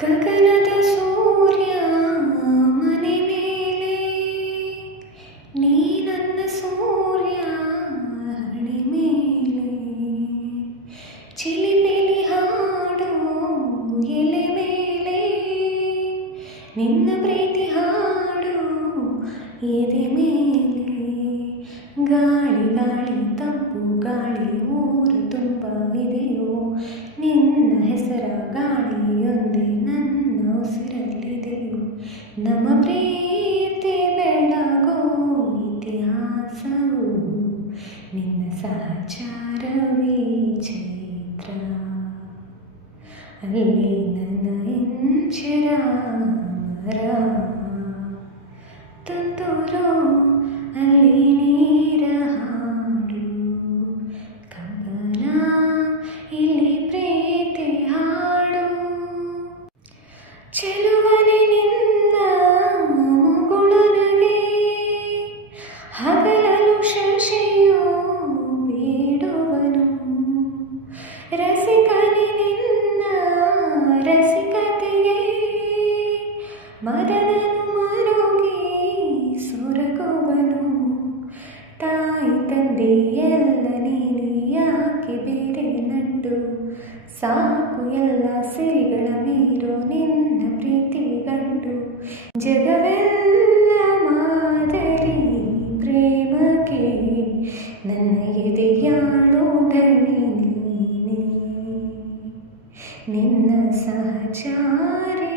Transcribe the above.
ಗಗನದ ಸೂರ್ಯ ಮನೆ ಮೇಲೆ, ನೀ ನನ್ನ ಸೂರ್ಯ ಹಣೆ ಮೇಲೆ. ಚಿಲಿಪಿಲಿ ಹಾಡು ಎಲೆ ಮೇಲೆ, ನಿನ್ನ ಪ್ರೀತಿ ಹಾಡು ಎದೆ ಮೇಲೆ. ಗಾಳಿ ಗಾಳಿ ತಂಪು ಗಾಳಿ ಊರು ತುಂಬ ಇದೆಯೋ, ನಿನ್ನ ಹೆಸರ ಗಾಳಿಯೊಂದೇ ನನ್ನ ಉಸಿರಲ್ಲಿದೆಯೋ. ನಮ್ಮ ಪ್ರೀತಿ ಬೆಳಗೋ ಇತಿಹಾಸವು, ನಿನ್ನ ಸಹಚಾರವೇ ಚೈತ್ರ. ಅಲ್ಲಿ ನನ್ನ ಇಂಚರ ಮರ, ತುಂತುರು ಅಲ್ಲಿ ನೀರ ಹಾಡು, ಕಂಪನ ಇಲ್ಲಿ ಪ್ರೀತಿ ಹಾಡು. ಚೆಲುವನೆ ನಿನ್ನ ಮುಗುಳು ನಗೆ, ಹಗಲಲು ಶಶಿಯೋ ಬೇಡುವನು. ರಸಿಕನೆ ನಿನ್ನ ರಸಿಕತೆಗೆ, ಮದನನು ಮರುಗಿ ಸೊರಗುವನು. ತಾಯಿ ತಂದೆ ಎಲ್ಲ ನೀನು, ಯಾಕೆ ಬೇರೆ ನಂಟು. ಸಾಕು ಎಲ್ಲ ಸಿರಿಗಳ ಮೀರೋ ನಿನ್ನ ಪ್ರೀತಿ ಗಂಟು. ಜಗವೆಲ್ಲ ಮಾದರಿ ಪ್ರೇಮಕ್ಕೆ, ನನ್ನ ಎದೆಯಾಳು ಧಣಿ ನೀನೆ. ನಿನ್ನ ಸಹಚಾರಿ